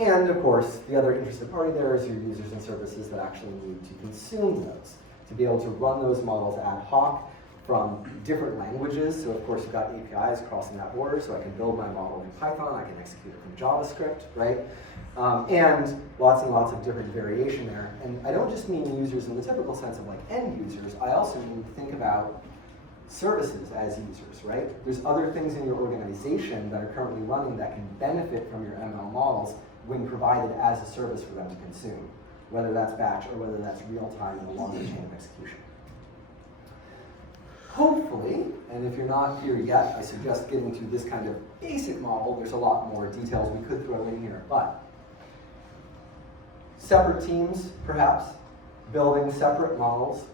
And of course, the other interested party there is your users and services that actually need to consume those, to be able to run those models ad hoc from different languages. So of course, you've got APIs crossing that border, so I can build my model in Python, I can execute it from JavaScript, right? And lots and lots of different variation there. And I don't just mean users in the typical sense of like end users, I also mean think about services as users, right? There's other things in your organization that are currently running that can benefit from your ML models when provided as a service for them to consume, whether that's batch or whether that's real time in a longer chain of execution. Hopefully, and if you're not here yet, I suggest getting to this kind of basic model. There's a lot more details we could throw in here, but separate teams, perhaps, building separate models.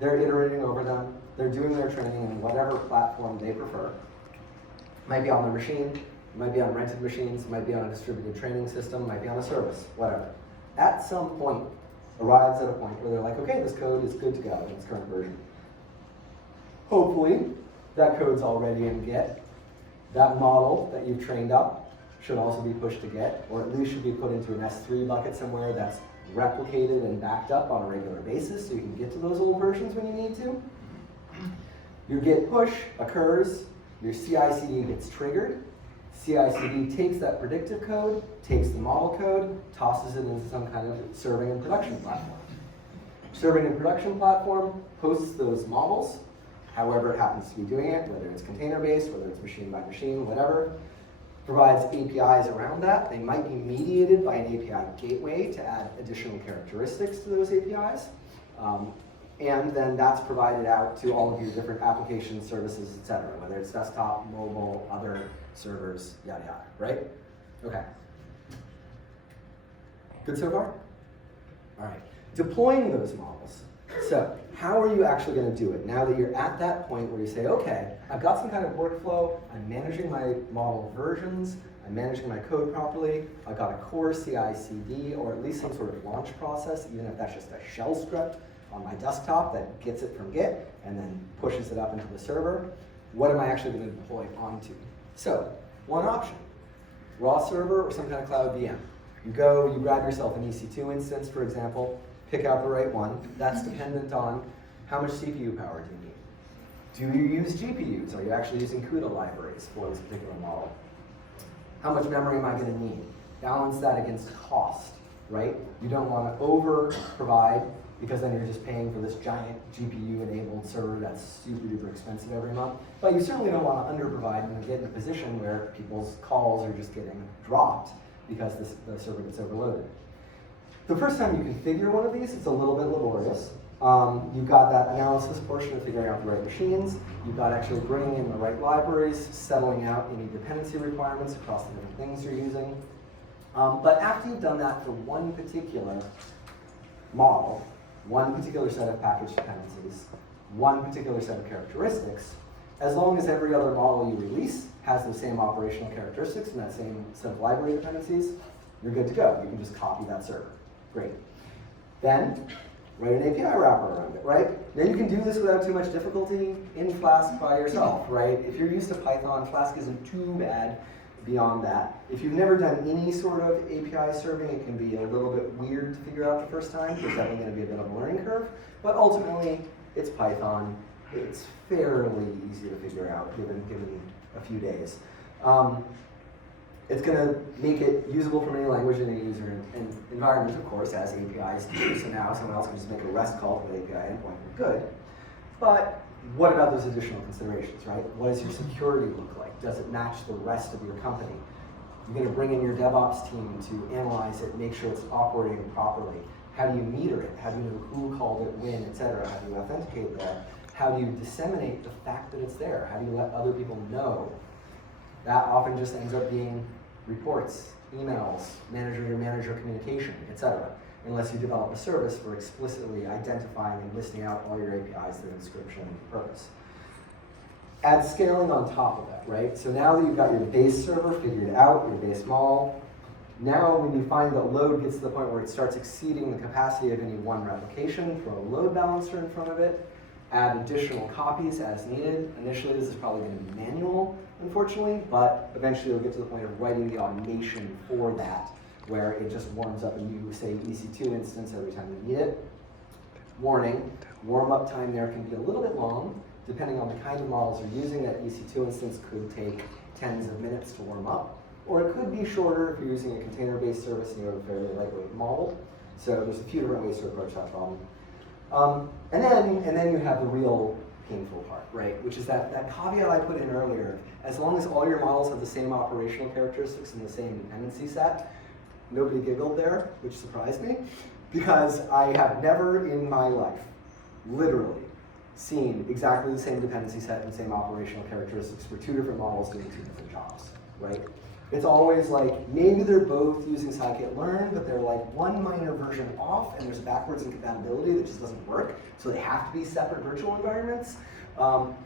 They're iterating over them. They're doing their training in whatever platform they prefer. Might be on their machine, might be on rented machines, might be on a distributed training system, might be on a service, whatever. At some point, arrives at a point where they're like, okay, this code is good to go in its current version. Hopefully, that code's already in Git. That model that you've trained up should also be pushed to Git, or at least should be put into an S3 bucket somewhere that's replicated and backed up on a regular basis so you can get to those old versions when you need to. Your Git push occurs, your CI/CD gets triggered. CI/CD takes that predictive code, takes the model code, tosses it into some kind of serving and production platform. Serving and production platform hosts those models, however it happens to be doing it, whether it's container-based, whether it's machine by machine, whatever, provides APIs around that. They might be mediated by an API gateway to add additional characteristics to those APIs. And then that's provided out to all of your different applications, services, et cetera, whether it's desktop, mobile, other servers, yada, yada, right? Okay. Good so far? All right. Deploying those models. So how are you actually going to do it? Now that you're at that point where you say, okay, I've got some kind of workflow, I'm managing my model versions, I'm managing my code properly, I've got a core CI/CD, or at least some sort of launch process, even if that's just a shell script on my desktop that gets it from Git and then pushes it up into the server. What am I actually going to deploy onto? So, one option, raw server or some kind of cloud VM. You go, you grab yourself an EC2 instance, for example, pick out the right one. That's dependent on how much CPU power do you need. Do you use GPUs? Are you actually using CUDA libraries for this particular model? How much memory am I going to need? Balance that against cost, right? You don't want to over-provide because then you're just paying for this giant GPU-enabled server that's super duper expensive every month. But you certainly don't want to under-provide and get in a position where people's calls are just getting dropped because the server gets overloaded. The first time you configure one of these, it's a little bit laborious. You've got that analysis portion of figuring out the right machines. You've got actually bringing in the right libraries, settling out any dependency requirements across the different things you're using. But after you've done that for one particular model, one particular set of package dependencies, one particular set of characteristics, as long as every other model you release has the same operational characteristics and that same set of library dependencies, you're good to go. You can just copy that server. Great. Then, write an API wrapper around it, right? Then you can do this without too much difficulty in Flask by yourself, right? If you're used to Python, Flask isn't too bad beyond that. If you've never done any sort of API serving, it can be a little bit weird to figure out the first time. There's definitely going to be a bit of a learning curve, but ultimately, it's Python. It's fairly easy to figure out given a few days. It's going to make it usable from any language in any user environment, of course, as APIs do. So now someone else can just make a REST call to the API endpoint. Good. But what about those additional considerations, right? What does your security look like? Does it match the rest of your company? You're going to bring in your DevOps team to analyze it, make sure it's operating properly. How do you meter it? How do you know who called it when, et cetera? How do you authenticate that? How do you disseminate the fact that it's there? How do you let other people know? That often just ends up being reports, emails, manager-to-manager communication, et cetera, unless you develop a service for explicitly identifying and listing out all your APIs, their description and purpose. Add scaling on top of that, right? So now that you've got your base server figured out, your base model, now when you find that load gets to the point where it starts exceeding the capacity of any one replication, throw a load balancer in front of it, add additional copies as needed. Initially, this is probably going to be manual, unfortunately, but eventually you'll get to the point of writing the automation for that where it just warms up a new, say, EC2 instance every time you need it. Warning, warm-up time there can be a little bit long, depending on the kind of models you're using. That EC2 instance could take tens of minutes to warm up, or it could be shorter if you're using a container-based service and you have a fairly lightweight model. So there's a few different ways to approach that problem. And then you have the real painful part, right? Which is that caveat I put in earlier. As long as all your models have the same operational characteristics and the same dependency set, nobody giggled there, which surprised me, because I have never in my life, literally, seen exactly the same dependency set and same operational characteristics for two different models doing two different jobs, right? It's always like, maybe they're both using scikit-learn, but they're like one minor version off, and there's backwards incompatibility that just doesn't work, so they have to be separate virtual environments.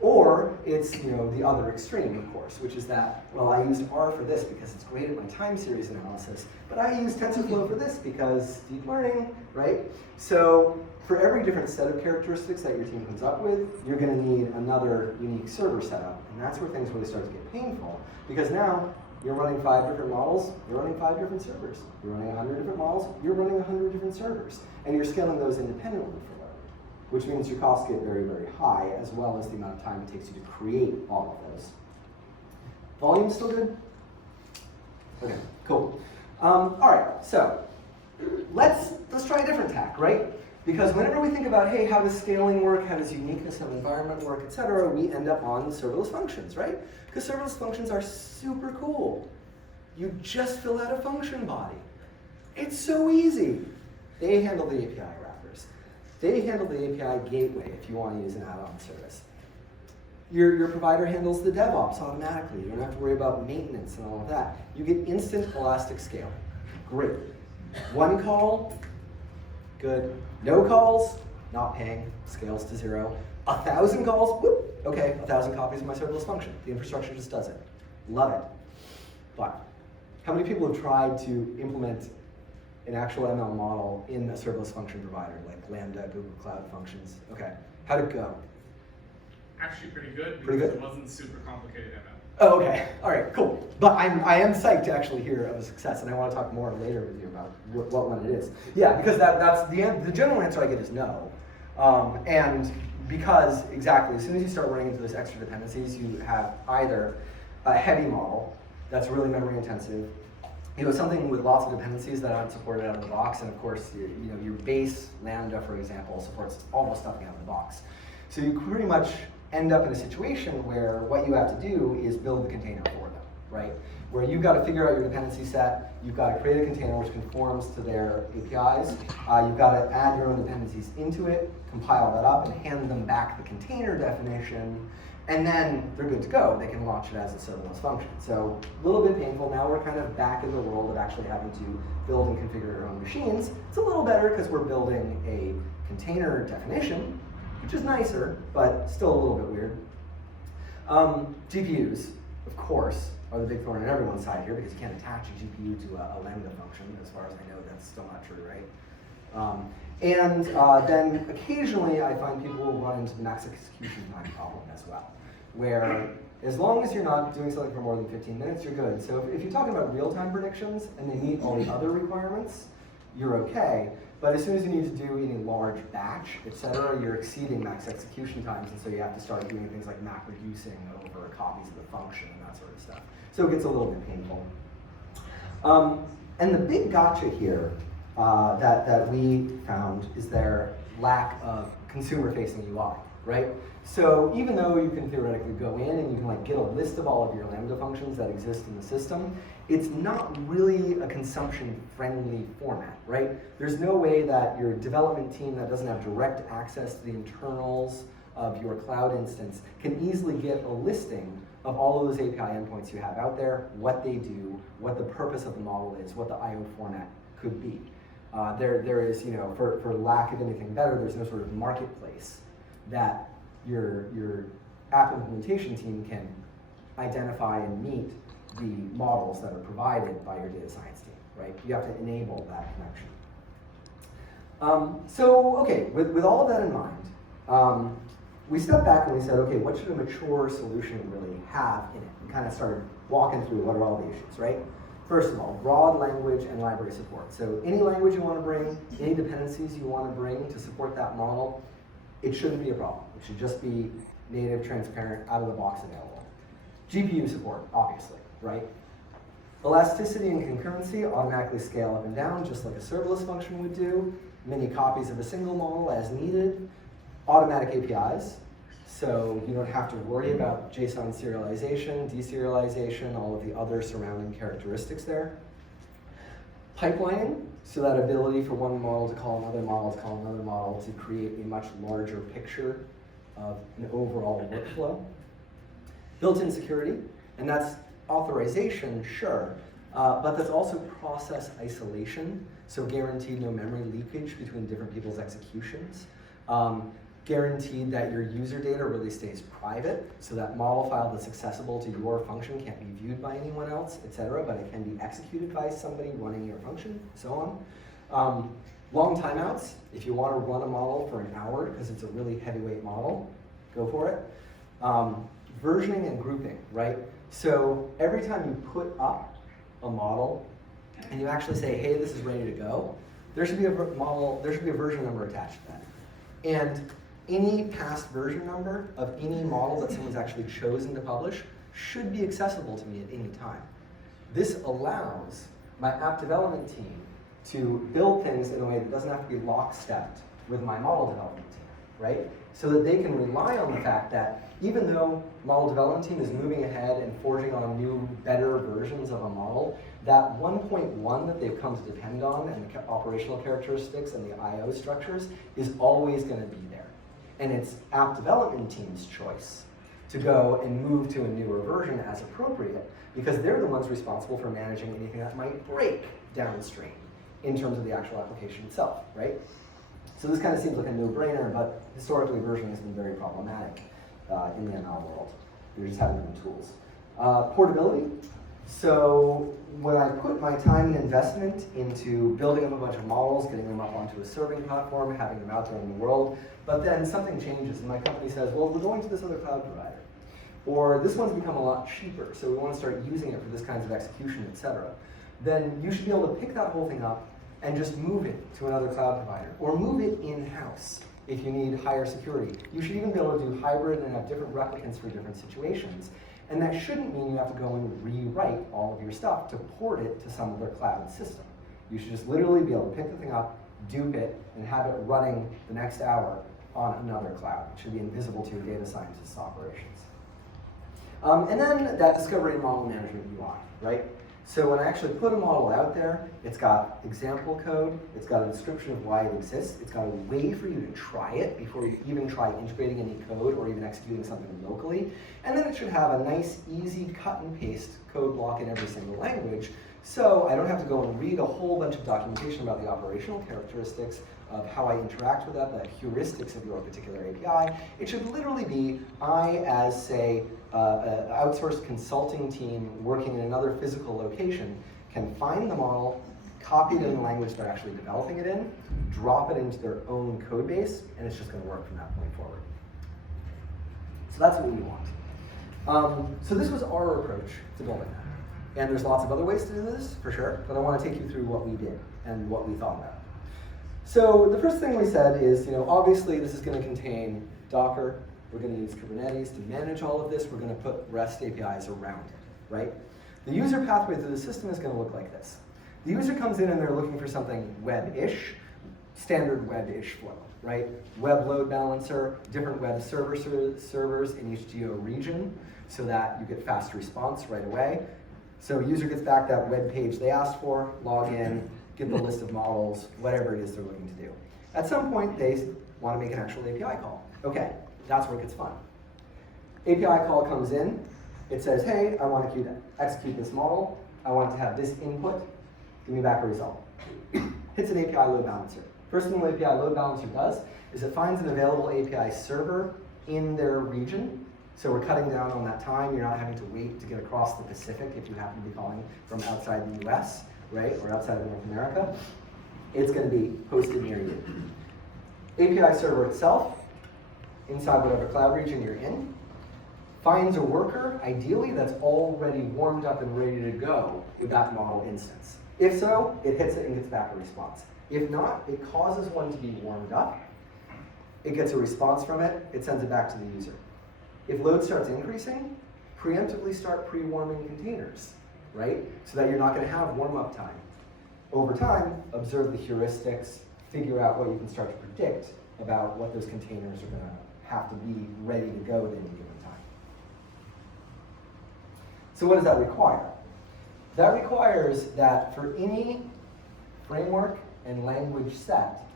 Or it's the other extreme, of course, which is that, well, I used R for this because it's great at my time series analysis, but I use TensorFlow for this because deep learning, right? So for every different set of characteristics that your team comes up with, you're going to need another unique server setup, and that's where things really start to get painful, because now you're running 5 different models, you're running 5 different servers. You're running 100 different models, you're running 100 different servers. And you're scaling those independently for load, which means your costs get very, very high, as well as the amount of time it takes you to create all of those. Volume still good? Okay, cool. All right, so let's try a different tack, right? Because whenever we think about, hey, how does scaling work, how does uniqueness of environment work, et cetera, we end up on serverless functions, right? Because serverless functions are super cool. You just fill out a function body. It's so easy. They handle the API wrappers. They handle the API gateway if you want to use an add-on service. Your provider handles the DevOps automatically. You don't have to worry about maintenance and all of that. You get instant elastic scale. Great. One call, good. No calls, not paying, scales to 0. 1,000 calls, whoop, okay, 1,000 copies of my serverless function. The infrastructure just does it. Love it. But how many people have tried to implement an actual ML model in a serverless function provider, like Lambda, Google Cloud Functions? Okay, how'd it go? Actually pretty good, pretty good? It wasn't super complicated ML. Oh, okay, all right, cool. But I am psyched to actually hear of a success, and I want to talk more later with you about what one it is. Yeah, because that's the general answer I get is no. And because, exactly, as soon as you start running into those extra dependencies, you have either a heavy model that's really memory intensive, something with lots of dependencies that aren't supported out of the box, and of course, your base Lambda, for example, supports almost nothing out of the box. So you pretty much end up in a situation where what you have to do is build the container for them, right? Where you've got to figure out your dependency set, you've got to create a container which conforms to their APIs, you've got to add your own dependencies into it, compile that up, and hand them back the container definition, and then they're good to go. They can launch it as a serverless function. So a little bit painful. Now we're kind of back in the world of actually having to build and configure our own machines. It's a little better because we're building a container definition, which is nicer, but still a little bit weird. GPUs, of course, are the big thorn in everyone's side here because you can't attach a GPU to a Lambda function. As far as I know, that's still not true, right? Then occasionally I find people run into the max execution time problem as well, where as long as you're not doing something for more than 15 minutes, you're good. So if you're talking about real-time predictions and they meet all the other requirements, you're okay. But as soon as you need to do any large batch, et cetera, you're exceeding max execution times, and so you have to start doing things like map reducing over copies of the function and that sort of stuff. So it gets a little bit painful. And the big gotcha here that we found is their lack of consumer-facing UI, right? So even though you can theoretically go in and you can get a list of all of your Lambda functions that exist in the system, it's not really a consumption-friendly format, right? There's no way that your development team that doesn't have direct access to the internals of your cloud instance can easily get a listing of all of those API endpoints you have out there, what they do, what the purpose of the model is, what the I/O format could be. There is, for lack of anything better, there's no sort of marketplace that your app implementation team can identify and meet the models that are provided by your data science team, right? You have to enable that connection. Okay, with all of that in mind, we stepped back and we said, okay, what should a mature solution really have in it? We kind of started walking through what are all the issues, right? First of all, broad language and library support. So any language you want to bring, any dependencies you want to bring to support that model, it shouldn't be a problem. It should just be native, transparent, out of the box available. GPU support, obviously, right? Elasticity and concurrency automatically scale up and down, just like a serverless function would do. Many copies of a single model as needed. Automatic APIs, so you don't have to worry about JSON serialization, deserialization, all of the other surrounding characteristics there. Pipelining, so that ability for one model to call another model to call another model to create a much larger picture of an overall workflow. Built-in security, and that's authorization, sure, but that's also process isolation, so guaranteed no memory leakage between different people's executions. Guaranteed that your user data really stays private, so that model file that's accessible to your function can't be viewed by anyone else, etc., but it can be executed by somebody running your function, so on. Long timeouts, if you want to run a model for an hour because it's a really heavyweight model, go for it. Versioning and grouping, right? So every time you put up a model and you actually say, hey, this is ready to go, there should be a version number attached to that. And any past version number of any model that someone's actually chosen to publish should be accessible to me at any time. This allows my app development team to build things in a way that doesn't have to be lockstep with my model development team, right? So that they can rely on the fact that even though model development team is moving ahead and forging on new, better versions of a model, that 1.1 that they've come to depend on and the operational characteristics and the I/O structures is always going to be there. And it's app development team's choice to go and move to a newer version as appropriate, because they're the ones responsible for managing anything that might break downstream in terms of the actual application itself, right? So this kind of seems like a no-brainer, but historically versioning has been very problematic in the ML world. There just haven't been tools. Portability. So when I put my time and investment into building up a bunch of models, getting them up onto a serving platform, having them out there in the world, but then something changes and my company says, well, we're going to this other cloud provider. Or this one's become a lot cheaper, so we want to start using it for this kinds of execution, etc. Then you should be able to pick that whole thing up and just move it to another cloud provider, or move it in-house if you need higher security. You should even be able to do hybrid and have different replicants for different situations. And that shouldn't mean you have to go and rewrite all of your stuff to port it to some other cloud system. You should just literally be able to pick the thing up, dupe it, and have it running the next hour on another cloud. It should be invisible to your data scientists' operations. And then that discovery and model management UI, right? So when I actually put a model out there, it's got example code, it's got a description of why it exists, it's got a way for you to try it before you even try integrating any code or even executing something locally. And then it should have a nice, easy cut and paste code block in every single language, so I don't have to go and read a whole bunch of documentation about the operational characteristics of how I interact with that, the heuristics of your particular API. It should literally be, I as, say, an outsourced consulting team working in another physical location can find the model, copy it in the language they're actually developing it in, drop it into their own code base, and it's just going to work from that point forward. So that's what we want. So this was our approach to building that. And there's lots of other ways to do this, for sure, but I want to take you through what we did and what we thought about. So the first thing we said is, obviously this is going to contain Docker. We're going to use Kubernetes to manage all of this. We're going to put REST APIs around it, right? The user pathway through the system is going to look like this. The user comes in and they're looking for something web-ish, standard web-ish flow, right? Web load balancer, different web servers in each geo region so that you get fast response right away. So user gets back that web page they asked for, log in, get the list of models, whatever it is they're looking to do. At some point, they want to make an actual API call. Okay, that's where it gets fun. API call comes in. It says, hey, I want to execute this model. I want it to have this input. Give me back a result. Hits an API load balancer. First thing the API load balancer does is it finds an available API server in their region. So we're cutting down on that time. You're not having to wait to get across the Pacific if you happen to be calling from outside the US, right, or outside of North America. It's going to be hosted near you. API server itself, inside whatever cloud region you're in, finds a worker, ideally, that's already warmed up and ready to go with that model instance. If so, it hits it and gets back a response. If not, it causes one to be warmed up. It gets a response from it. It sends it back to the user. If load starts increasing, preemptively start pre-warming containers, right? So that you're not going to have warm-up time. Over time, observe the heuristics, figure out what you can start to predict about what those containers are going to have to be ready to go at any given time. So what does that require? That requires that for any framework and language set,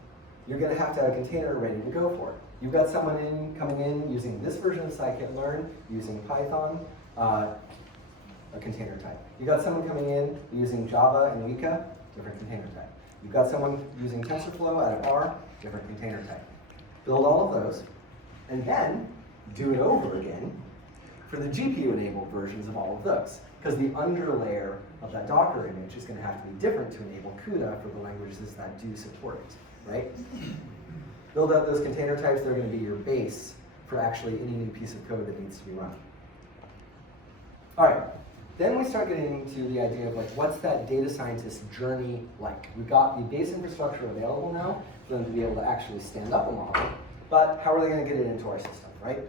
you're going to have a container ready to go for it. You've got someone coming in using this version of scikit-learn, using Python, a container type. You've got someone coming in using Java and Weka, different container type. You've got someone using TensorFlow out of R, different container type. Build all of those, and then do it over again for the GPU-enabled versions of all of those. Because the underlayer of that Docker image is going to have to be different to enable CUDA for the languages that do support it, right? Build out those container types. They're going to be your base for actually any new piece of code that needs to be run. All right, then we start getting into the idea of like, what's that data scientist journey like? We've got the base infrastructure available now for them to be able to actually stand up a model, but how are they going to get it into our system, right?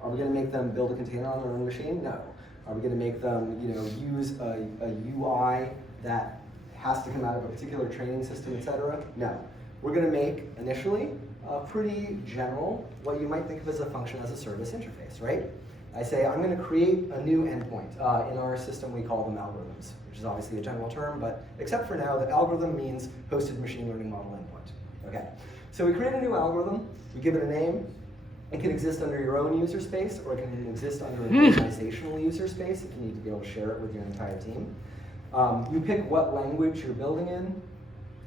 Are we going to make them build a container on their own machine? No. Are we going to make them, use a UI that has to come out of a particular training system, et cetera? No. We're going to make, initially, a pretty general, what you might think of as a function as a service interface, right? I say, I'm going to create a new endpoint. In our system, we call them algorithms, which is obviously a general term, but except for now, the algorithm means hosted machine learning model endpoint. Okay, so we create a new algorithm, we give it a name. It can exist under your own user space, or it can exist under an organizational user space if you need to be able to share it with your entire team. You pick what language you're building in.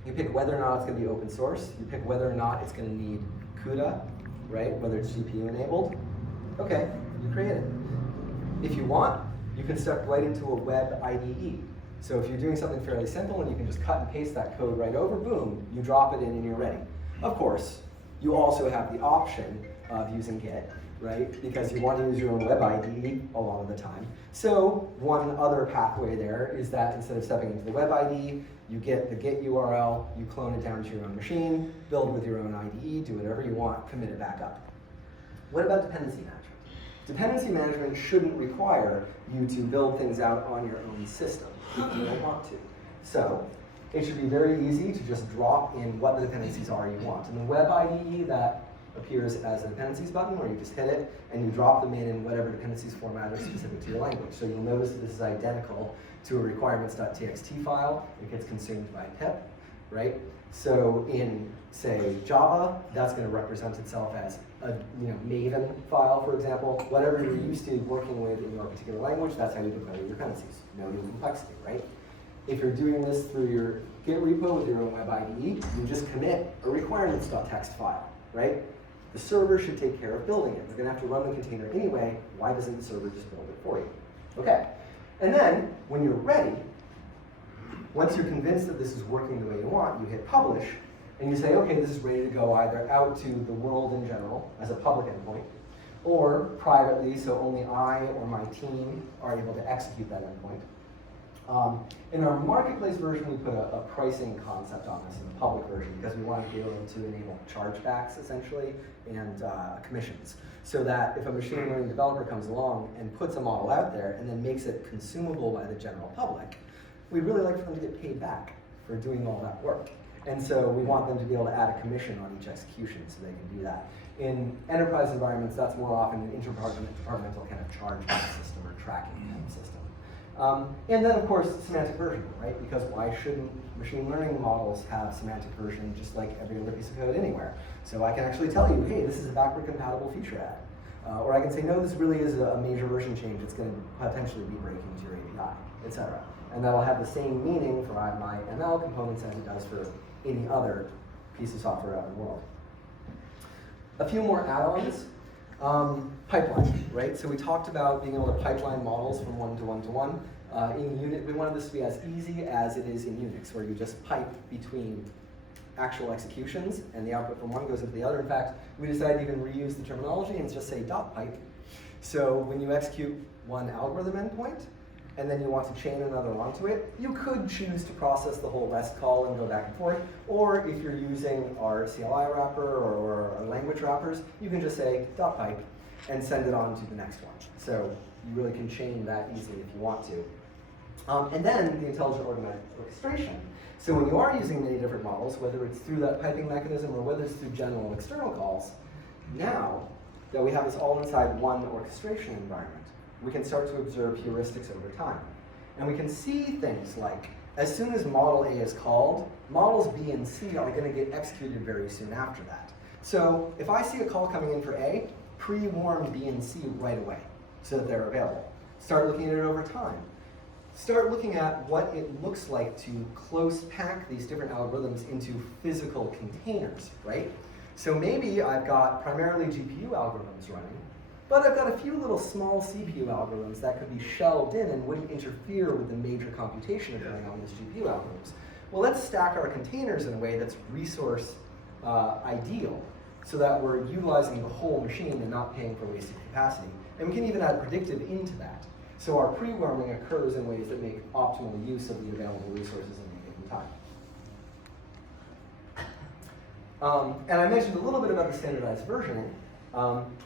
You pick whether or not it's going to be open source. You pick whether or not it's going to need CUDA, right? Whether it's GPU enabled. Okay, you create it. If you want, you can step right into a web IDE. So if you're doing something fairly simple and you can just cut and paste that code right over, boom, you drop it in and you're ready. Of course, you also have the option of using Git, right? Because you want to use your own web IDE a lot of the time. So one other pathway there is that instead of stepping into the web IDE, you get the Git URL, you clone it down to your own machine, build with your own IDE, do whatever you want, commit it back up. What about dependency management? Dependency management shouldn't require you to build things out on your own system if you don't want to. So it should be very easy to just drop in what the dependencies are you want. In the web IDE, that appears as a dependencies button where you just hit it and you drop them in whatever dependencies format is specific to your language. So you'll notice that this is identical to a requirements.txt file. It gets consumed by pip, right? So in, say, Java, that's going to represent itself as a Maven file, for example. Whatever you're used to working with in your particular language, that's how you declare your dependencies. No new complexity, right? If you're doing this through your Git repo with your own web IDE, you just commit a requirements.txt file, right? The server should take care of building it. They're going to have to run the container anyway. Why doesn't the server just build it for you? Okay. And then, when you're ready, once you're convinced that this is working the way you want, you hit publish, and you say, okay, this is ready to go either out to the world in general as a public endpoint, or privately, so only I or my team are able to execute that endpoint. In our marketplace version, we put a pricing concept on this in the public version because we wanted to be able to enable chargebacks, essentially, and commissions. So that if a machine learning developer comes along and puts a model out there and then makes it consumable by the general public, we'd really like for them to get paid back for doing all that work. And so we want them to be able to add a commission on each execution so they can do that. In enterprise environments, that's more often an interdepartmental kind of chargeback system or tracking kind of system. And then, of course, semantic version, right? Because why shouldn't machine learning models have semantic version just like every other piece of code anywhere? So I can actually tell you, hey, this is a backward compatible feature add. Or I can say, no, this really is a major version change. It's going to potentially be breaking to your API, etc. And that'll have the same meaning for my ML components as it does for any other piece of software out in the world. A few more add-ons. Pipeline, right? So we talked about being able to pipeline models from one to one to one. In Unit, we wanted this to be as easy as it is in Unix, where you just pipe between actual executions and the output from one goes into the other. In fact, we decided to even reuse the terminology and just say .pipe. So when you execute one algorithm endpoint, and then you want to chain another onto it, you could choose to process the whole REST call and go back and forth, or if you're using our CLI wrapper or our language wrappers, you can just say .pipe and send it on to the next one. So you really can chain that easily if you want to. And then the intelligent organized orchestration. So when you are using many different models, whether it's through that piping mechanism or whether it's through general external calls, now that we have this all inside one orchestration environment, we can start to observe heuristics over time. And we can see things like, as soon as model A is called, models B and C are going to get executed very soon after that. So if I see a call coming in for A, pre-warn B and C right away so that they're available. Start looking at it over time. Start looking at what it looks like to close pack these different algorithms into physical containers, right? So maybe I've got primarily GPU algorithms running, but I've got a few little small CPU algorithms that could be shelved in and wouldn't interfere with the major computation occurring on these GPU algorithms. Well, let's stack our containers in a way that's resource ideal so that we're utilizing the whole machine and not paying for wasted capacity. And we can even add predictive into that. So our pre-warming occurs in ways that make optimal use of the available resources in any given time. And I mentioned a little bit about the standardized versioning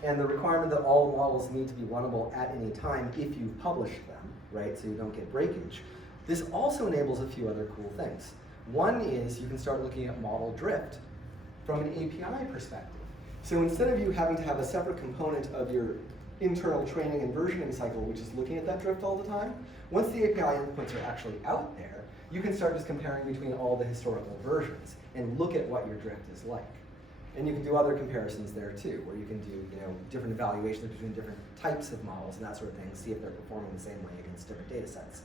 and the requirement that all models need to be runnable at any time if you publish them, right? So you don't get breakage. This also enables a few other cool things. One is you can start looking at model drift from an API perspective. So instead of you having to have a separate component of your internal training and versioning cycle, which is looking at that drift all the time, once the API inputs are actually out there, you can start just comparing between all the historical versions and look at what your drift is like. And you can do other comparisons there too, where you can do different evaluations between different types of models and that sort of thing, see if they're performing the same way against different data sets.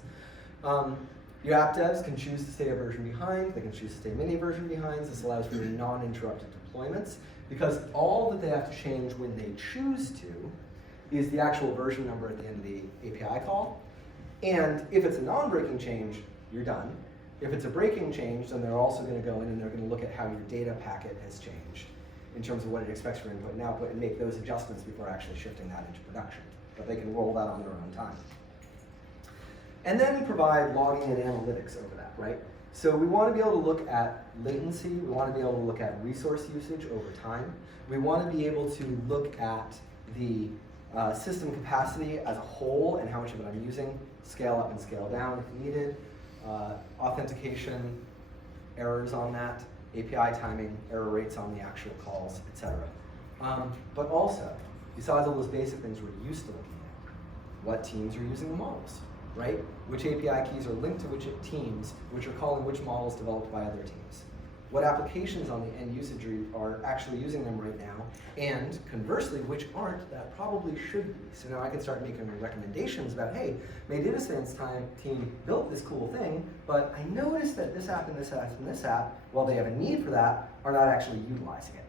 Your app devs can choose to stay a version behind, they can choose to stay many version behinds. This allows for non-interrupted deployments, because all that they have to change when they choose to is the actual version number at the end of the API call. And if it's a non-breaking change, you're done. If it's a breaking change, then they're also going to go in and they're going to look at how your data packet has changed in terms of what it expects for input and output and make those adjustments before actually shifting that into production. But they can roll that on their own time. And then provide logging and analytics over that, right? So we want to be able to look at latency. We want to be able to look at resource usage over time. We want to be able to look at the system capacity as a whole and how much of it I'm using, scale up and scale down if needed, authentication, errors on that, API timing, error rates on the actual calls, etc. But also, besides all those basic things we're used to looking at, what teams are using the models, right? Which API keys are linked to which teams, which are calling which models developed by other teams. What applications on the end usage are actually using them right now, and conversely, which aren't that probably should be. So now I can start making recommendations about, hey, my data science team built this cool thing, but I noticed that this app and this app and this app, while they have a need for that, are not actually utilizing it.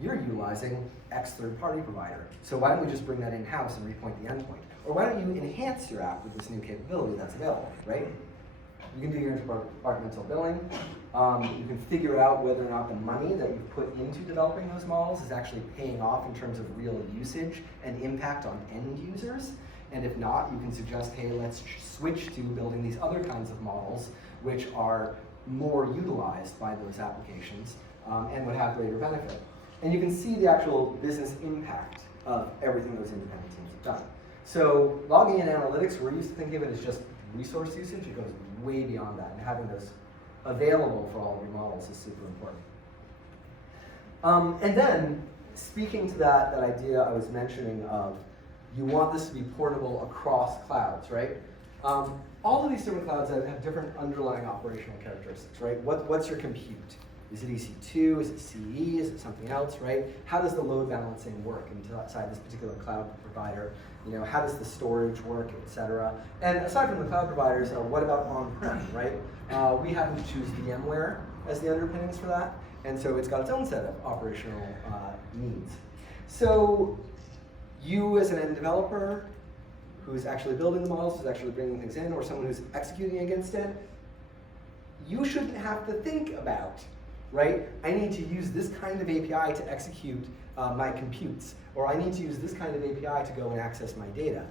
You're utilizing X third-party provider, so why don't we just bring that in-house and repoint the endpoint? Or why don't you enhance your app with this new capability that's available, right? You can do your interdepartmental billing. You can figure out whether or not the money that you've put into developing those models is actually paying off in terms of real usage and impact on end users. And if not, you can suggest, hey, let's switch to building these other kinds of models which are more utilized by those applications and would have greater benefit. And you can see the actual business impact of everything those independent teams have done. So logging and analytics, we're used to thinking of it as just resource usage. It goes way beyond that, and having those available for all of your models is super important. And then, speaking to that idea I was mentioning of, you want this to be portable across clouds, right? All of these different clouds have different underlying operational characteristics, right? What's your compute? Is it EC2? Is it CE? Is it something else, right? How does the load balancing work inside this particular cloud provider? How does the storage work, et cetera? And aside from the cloud providers, what about on-prem, right? We happen to choose VMware as the underpinnings for that, and so it's got its own set of operational needs. So you as an end developer who's actually building the models, who's actually bringing things in, or someone who's executing against it, you shouldn't have to think about, right? I need to use this kind of API to execute my computes, or I need to use this kind of API to go and access my data.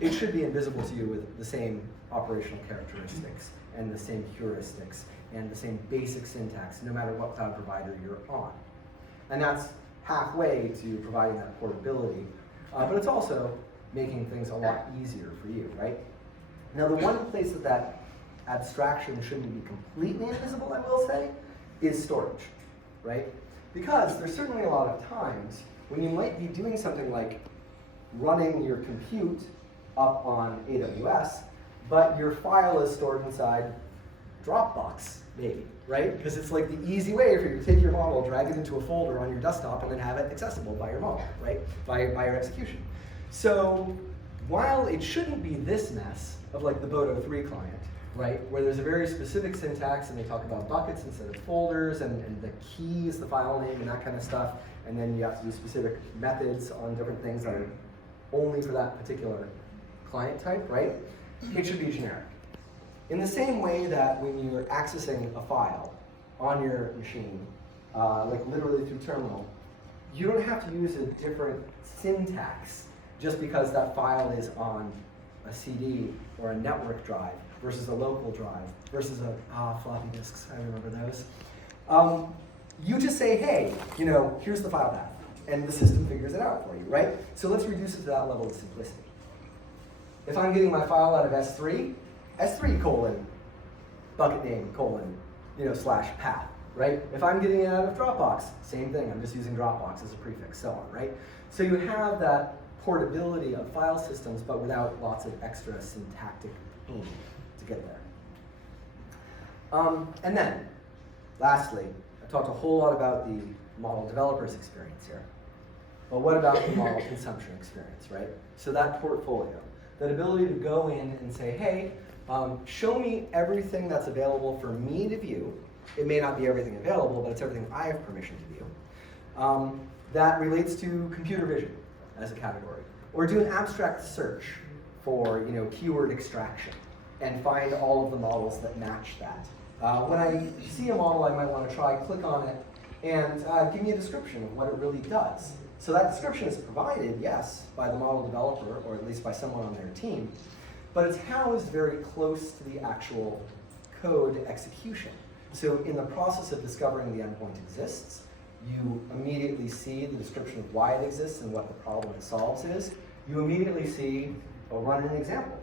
it should be invisible to you with the same operational characteristics and the same heuristics and the same basic syntax, no matter what cloud provider you're on. And that's halfway to providing that portability, but it's also making things a lot easier for you, right? Now, the one place that that abstraction shouldn't be completely invisible, I will say, is storage, right? Because there's certainly a lot of times when you might be doing something like running your compute up on AWS, but your file is stored inside Dropbox, maybe, right? Because it's like the easy way for you to take your model, drag it into a folder on your desktop, and then have it accessible by your model, right? By your execution. So while it shouldn't be this mess of like the Bodo 3 client, right, where there's a very specific syntax and they talk about buckets instead of folders and the keys, the file name and that kind of stuff, and then you have to do specific methods on different things that are only for that particular client type, right? It should be generic. In the same way that when you're accessing a file on your machine, like literally through terminal, you don't have to use a different syntax just because that file is on a CD or a network drive versus a local drive versus floppy disks, I remember those. You just say, hey, here's the file path, and the system figures it out for you, right? So let's reduce it to that level of simplicity. If I'm getting my file out of S3 colon, bucket name colon, slash path, right? If I'm getting it out of Dropbox, same thing, I'm just using Dropbox as a prefix, so on, right? So you have that portability of file systems, but without lots of extra syntactic pain to get there. And then, lastly, I talked a whole lot about the model developer's experience here. But what about the model consumption experience, right? So that portfolio, that ability to go in and say, hey, show me everything that's available for me to view. It may not be everything available, but it's everything I have permission to view. That relates to computer vision as a category. Or do an abstract search for keyword extraction and find all of the models that match that. When I see a model I might want to try, click on it, and give me a description of what it really does. So that description is provided, yes, by the model developer, or at least by someone on their team, but it's housed very close to the actual code execution. So in the process of discovering the endpoint exists, you immediately see the description of why it exists and what the problem it solves is. You immediately see, I'll run an example,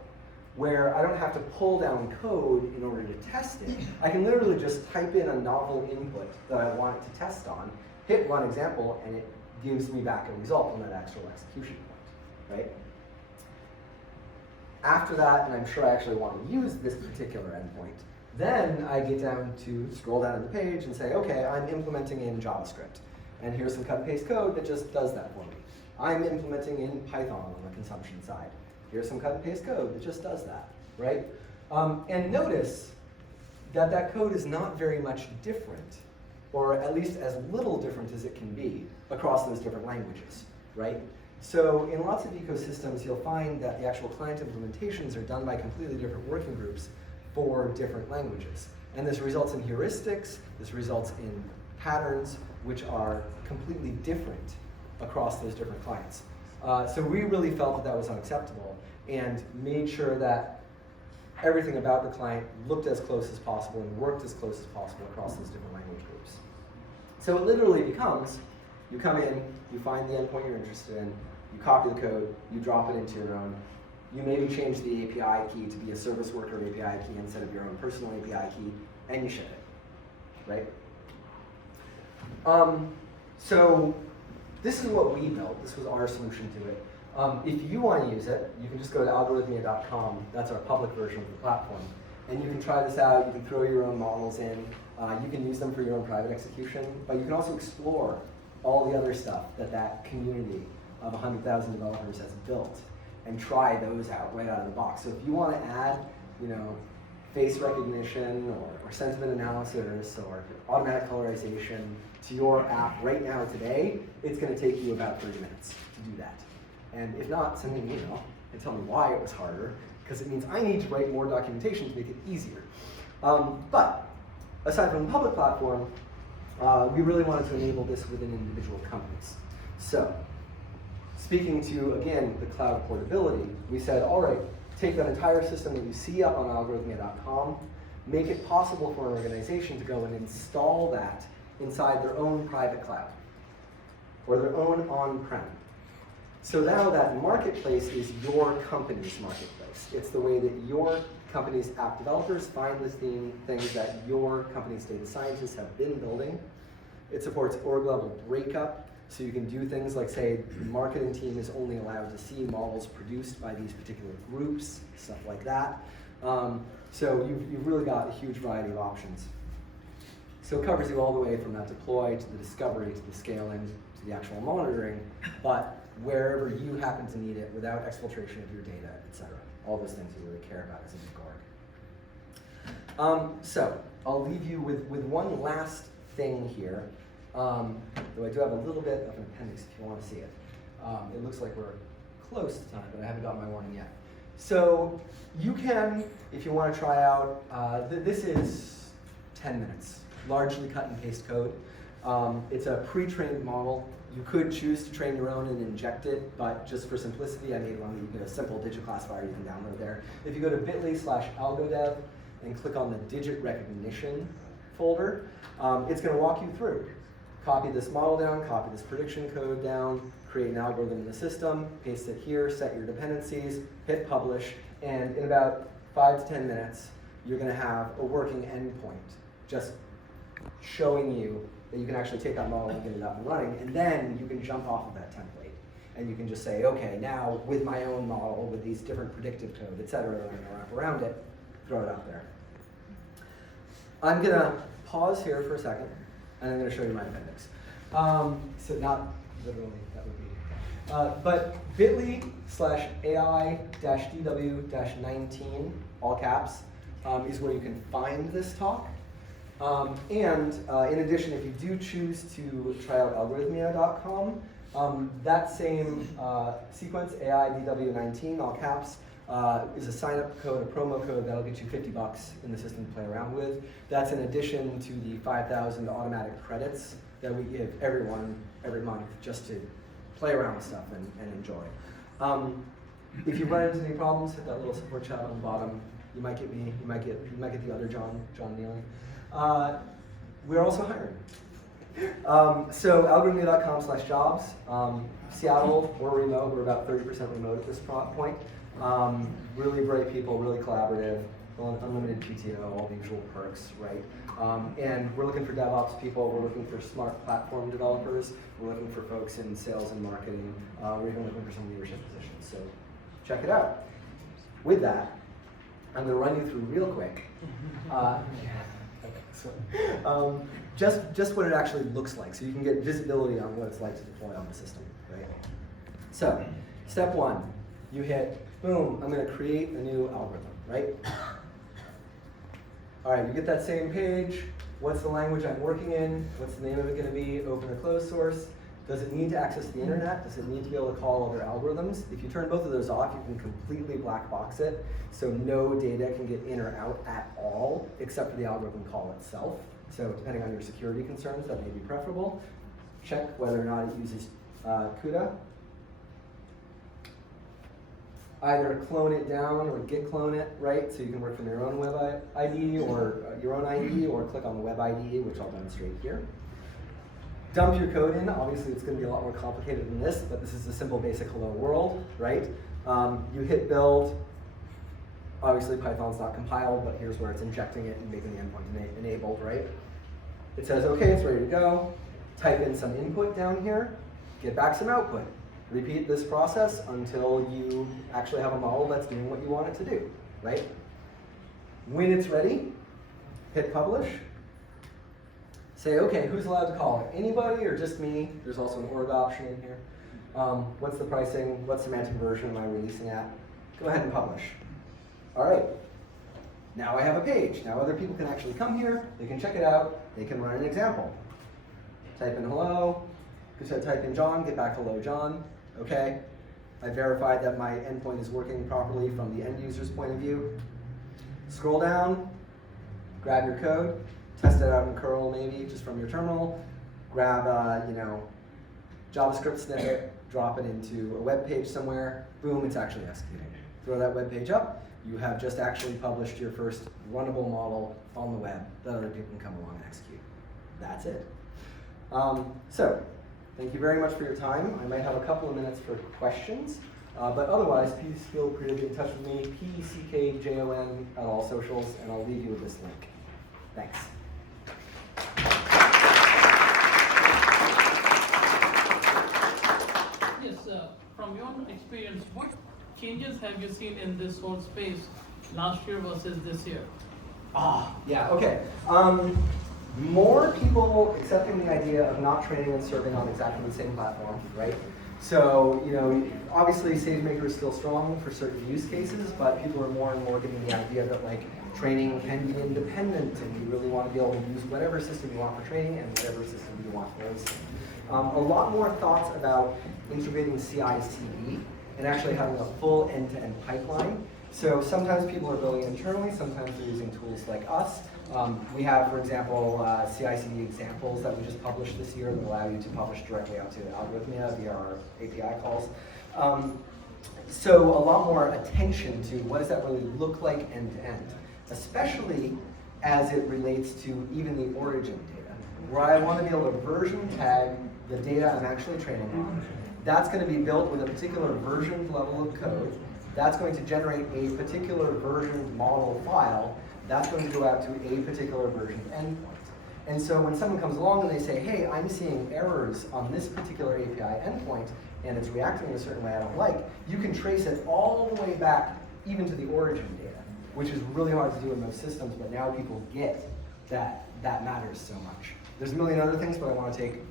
where I don't have to pull down code in order to test it. I can literally just type in a novel input that I want it to test on, hit run example, and it gives me back a result on that actual execution point, right? After that, and I'm sure I actually want to use this particular endpoint, then I get down to scroll down the page and say, okay, I'm implementing in JavaScript. And here's some cut and paste code that just does that for me. I'm implementing in Python on the consumption side. Here's some cut and paste code that just does that, right? And notice that that code is not very much different, or at least as little different as it can be across those different languages, right? So in lots of ecosystems, you'll find that the actual client implementations are done by completely different working groups for different languages. And this results in heuristics, this results in patterns, which are completely different across those different clients. So we really felt that that was unacceptable and made sure that everything about the client looked as close as possible and worked as close as possible across those different language groups. So it literally becomes, you come in, you find the endpoint you're interested in, you copy the code, you drop it into your own. You maybe change the API key to be a service worker API key instead of your own personal API key, and you ship it, right? So this is what we built. This was our solution to it. If you want to use it, you can just go to algorithmia.com. That's our public version of the platform. And you can try this out. You can throw your own models in. You can use them for your own private execution. But you can also explore all the other stuff that that community of 100,000 developers has built and try those out right out of the box. So if you want to add, face recognition or sentiment analysis or automatic colorization to your app right now today, it's going to take you about 30 minutes to do that. And if not, send me an email and tell me why it was harder, because it means I need to write more documentation to make it easier. But aside from the public platform, we really wanted to enable this within individual companies. So speaking to, again, the cloud portability, we said, all right, take that entire system that you see up on algorithmia.com, make it possible for an organization to go and install that inside their own private cloud or their own on-prem. So now that marketplace is your company's marketplace. It's the way that your company's app developers find the things that your company's data scientists have been building. It supports org level breakup, so you can do things like, say, the marketing team is only allowed to see models produced by these particular groups, stuff like that. So you've really got a huge variety of options. So it covers you all the way from that deploy to the discovery to the scaling to the actual monitoring, but wherever you happen to need it without exfiltration of your data, etc. All those things you really care about as a big org. So I'll leave you with one last thing here. Though I do have a little bit of an appendix if you want to see it. It looks like we're close to time, but I haven't got my warning yet. So you can, if you want to try out, this is 10 minutes, largely cut and paste code. It's a pre-trained model. You could choose to train your own and inject it, but just for simplicity, I made one that you get a simple digit classifier you can download there. If you go to bit.ly/algodev and click on the digit recognition folder, it's going to walk you through. Copy this model down, copy this prediction code down, create an algorithm in the system, paste it here, set your dependencies, hit publish, and in about 5 to 10 minutes, you're going to have a working endpoint, just showing you that you can actually take that model and get it up and running, and then you can jump off of that template. And you can just say, okay, now with my own model, with these different predictive code, et cetera, that I'm going to wrap around it, throw it out there. I'm going to pause here for a second, and I'm going to show you my appendix. So not literally, that would be, but bit.ly/AI-DW-19, all caps, is where you can find this talk. In addition, if you do choose to try out algorithmia.com, that same sequence, AI-DW-19, all caps, is a sign-up code, a promo code that'll get you $50 in the system to play around with. That's in addition to the 5,000 automatic credits that we give everyone every month just to play around with stuff and enjoy. If you run into any problems, hit that little support chat on the bottom. You might get me. You might get the other John Nealing. We're also hiring. So algorithmia.com/jobs. Seattle, we're remote. We're about 30% remote at this point. Really bright people, really collaborative, unlimited PTO, all the usual perks, right? And we're looking for DevOps people. We're looking for smart platform developers. We're looking for folks in sales and marketing. We're even looking for some leadership positions. So check it out. With that, I'm going to run you through real quick. Just what it actually looks like, so you can get visibility on what it's like to deploy on the system, right? So, step one, you hit, boom, I'm going to create a new algorithm, right? All right, you get that same page. What's the language I'm working in? What's the name of it going to be? Open or closed source? Does it need to access the internet? Does it need to be able to call other algorithms? If you turn both of those off, you can completely black box it, so no data can get in or out at all, except for the algorithm call itself. So depending on your security concerns, that may be preferable. Check whether or not it uses CUDA. Either clone it down or git clone it, right? So you can work from your own web ID or your own ID, or click on the web ID, which I'll demonstrate here. Dump your code in. Obviously, it's going to be a lot more complicated than this, but this is a simple basic hello world, right? You hit build. Obviously, Python's not compiled, but here's where it's injecting it and making the endpoint enabled, right? It says, okay, it's ready to go. Type in some input down here. Get back some output. Repeat this process until you actually have a model that's doing what you want it to do, right? When it's ready, hit publish. Say, okay, who's allowed to call it? Anybody or just me? There's also an org option in here. What's the pricing? What semantic version am I releasing at? Go ahead and publish. All right. Now I have a page. Now other people can actually come here. They can check it out. They can run an example. Type in hello. Type in John. Get back hello, John. Okay. I verified that my endpoint is working properly from the end user's point of view. Scroll down. Grab your code. Test it out in curl maybe, just from your terminal. Grab, JavaScript snippet, drop it into a web page somewhere, boom, it's actually executing. Throw that web page up, you have just actually published your first runnable model on the web that other people can come along and execute. That's it. So, thank you very much for your time. I might have a couple of minutes for questions, but otherwise, please feel free to get in touch with me, PCKJON at all socials, and I'll leave you with this link. Thanks. Yes, from your experience, what changes have you seen in this whole space last year versus this year? Yeah, okay. More people accepting the idea of not training and serving on exactly the same platform, right? So, obviously SageMaker is still strong for certain use cases, but people are more and more getting the idea that like training can be independent and you really want to be able to use whatever system you want for training and whatever system you want for hosting. A lot more thoughts about integrating CI/CD and actually having a full end-to-end pipeline. So sometimes people are building internally, sometimes they're using tools like us. We have, for example, CI/CD examples that we just published this year that allow you to publish directly out to Algorithmia via our API calls. So a lot more attention to what does that really look like end-to-end, especially as it relates to even the origin data, where I want to be able to version tag the data I'm actually training on. That's going to be built with a particular versioned level of code. That's going to generate a particular versioned model file. That's going to go out to a particular versioned endpoint. And so when someone comes along and they say, hey, I'm seeing errors on this particular API endpoint, and it's reacting in a certain way I don't like, you can trace it all the way back even to the origin data, which is really hard to do in most systems, but now people get that that matters so much. There's a million other things, but I want to take